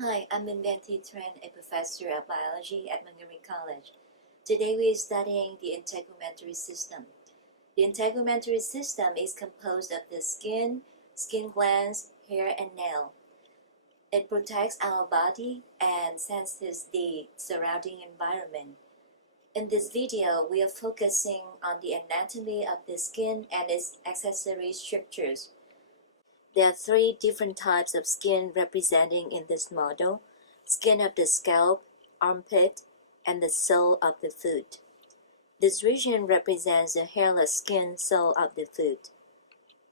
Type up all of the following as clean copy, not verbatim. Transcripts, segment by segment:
Hi, I'm Betty Tran, a professor of biology at Montgomery College. Today we are studying the integumentary system. The integumentary system is composed of the skin glands, hair, and nail. It protects our body and senses the surrounding environment. In this video, we are focusing on the anatomy of the skin and its accessory structures. There are three different types of skin representing in this model: skin of the scalp, armpit, and the sole of the foot. This region represents the hairless skin sole of the foot.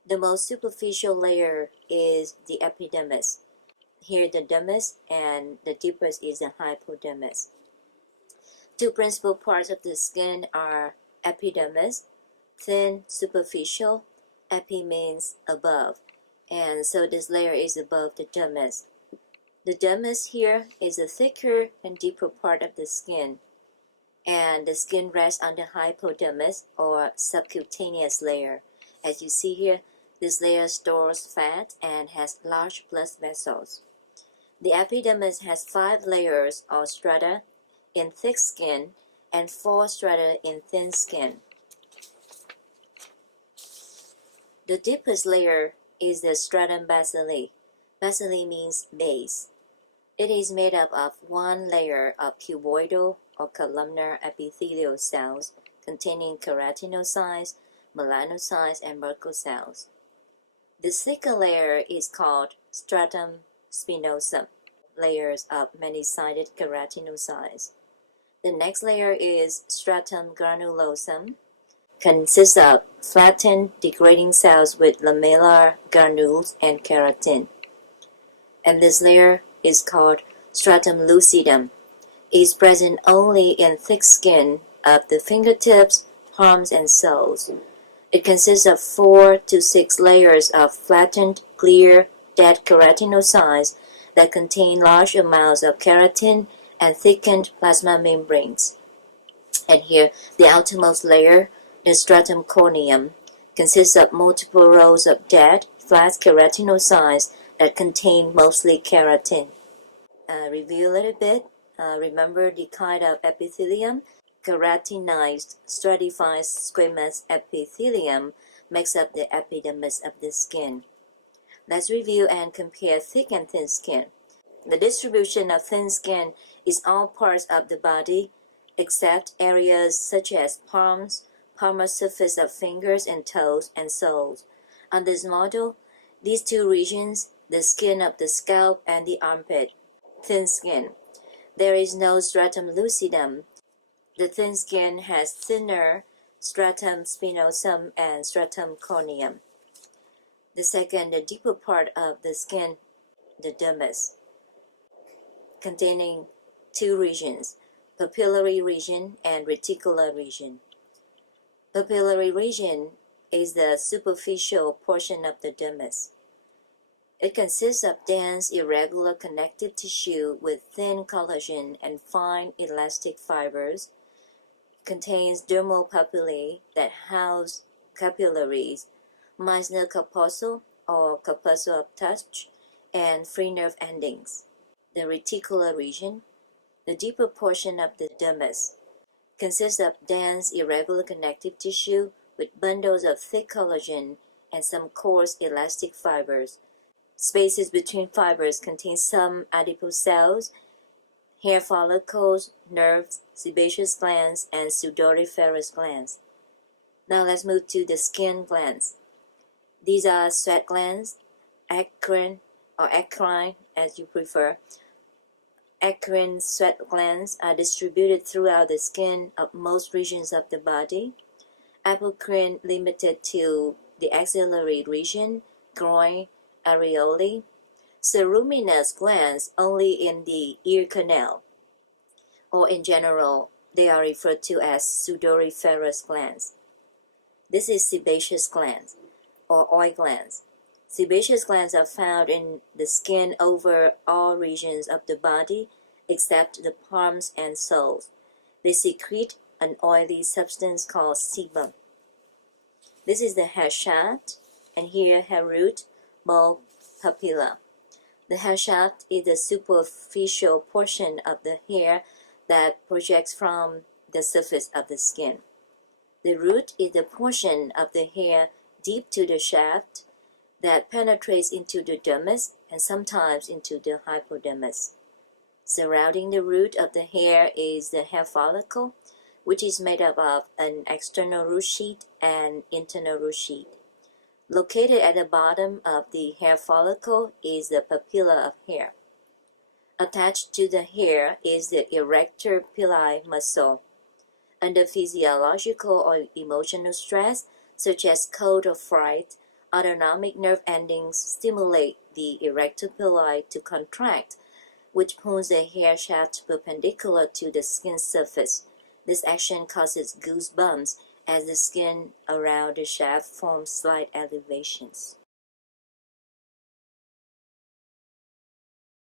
The most superficial layer is the epidermis. Here the dermis, and the deepest is the hypodermis. Two principal parts of the skin are epidermis, thin, superficial. Epi means above, and so this layer is above the dermis. The dermis here is a thicker and deeper part of the skin, and the skin rests on the hypodermis or subcutaneous layer. As you see here, this layer stores fat and has large blood vessels. The epidermis has 5 layers or strata in thick skin and 4 strata in thin skin. The deepest layer is the Stratum Basale. Basale means base. It is made up of one layer of cuboidal or columnar epithelial cells containing keratinocytes, melanocytes, and Merkel cells. The second layer is called Stratum Spinosum, layers of many-sided keratinocytes. The next layer is Stratum Granulosum, consists of flattened degrading cells with lamellar granules and keratin. And this layer is called Stratum lucidum. It is present only in thick skin of the fingertips, palms, and soles. It consists of 4 to 6 layers of flattened, clear, dead keratinocytes that contain large amounts of keratin and thickened plasma membranes. And here, the outermost layer, the stratum corneum, consists of multiple rows of dead, flat keratinocytes that contain mostly keratin. Review a little bit. Remember the kind of epithelium? Keratinized stratified squamous epithelium makes up the epidermis of the skin. Let's review and compare thick and thin skin. The distribution of thin skin is all parts of the body except areas such as palms, palmar surface of fingers and toes, and soles. On this model, these two regions, the skin of the scalp and the armpit, thin skin. There is no stratum lucidum. The thin skin has thinner stratum spinosum and stratum corneum. The second, the deeper part of the skin, the dermis, containing two regions, papillary region and reticular region. Papillary region is the superficial portion of the dermis. It consists of dense, irregular connective tissue with thin collagen and fine elastic fibers. Contains dermal papillae that house capillaries, Meissner corpuscle or corpuscle of touch, and free nerve endings. The reticular region, the deeper portion of the dermis, consists of dense, irregular connective tissue with bundles of thick collagen and some coarse elastic fibers. Spaces between fibers contain some adipose cells, hair follicles, nerves, sebaceous glands, and sudoriferous glands. Now let's move to the skin glands. These are sweat glands, acrine or acrine as you prefer. Acrine sweat glands are distributed throughout the skin of most regions of the body. Apocrine limited to the axillary region, groin, areolae. Ceruminous glands only in the ear canal, or in general, they are referred to as sudoriferous glands. This is sebaceous glands, or oil glands. Sebaceous glands are found in the skin over all regions of the body except the palms and soles. They secrete an oily substance called sebum. This is the hair shaft, and here hair root, bulb, papilla. The hair shaft is the superficial portion of the hair that projects from the surface of the skin. The root is the portion of the hair deep to the shaft that penetrates into the dermis and sometimes into the hypodermis. Surrounding the root of the hair is the hair follicle, which is made up of an external root sheet and internal root sheet. Located at the bottom of the hair follicle is the papilla of hair. Attached to the hair is the erector pili muscle. Under physiological or emotional stress, such as cold or fright, autonomic nerve endings stimulate the erector pili to contract, which pulls the hair shaft perpendicular to the skin surface. This action causes goosebumps as the skin around the shaft forms slight elevations.